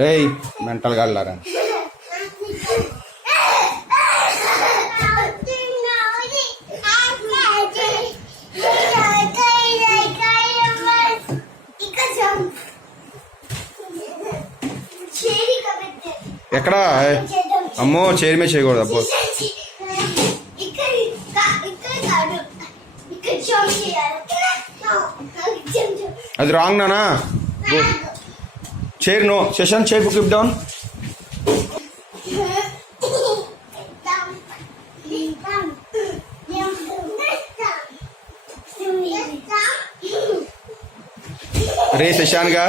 ఏయ్ మెంటల్ గాళ్ళారా. ఎక్కడా అమ్మో చైర్ మీద చేయకూడదు. అబ్బో అది రాంగ్ నానా. Chair no session chair keep down. రే శశాన్గా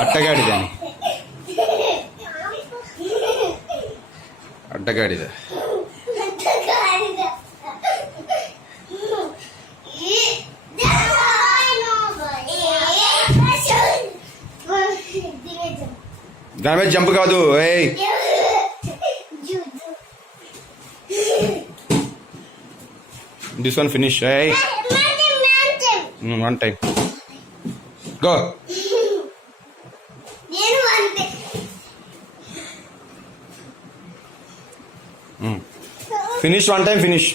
అట్టగాడిదని అడ్డగాడిద. దాని మీద జంప్ కాదు. ఏయ్ దిస్ వన్ ఫినిష్. ఏయ్ one time go. Finish one time finish.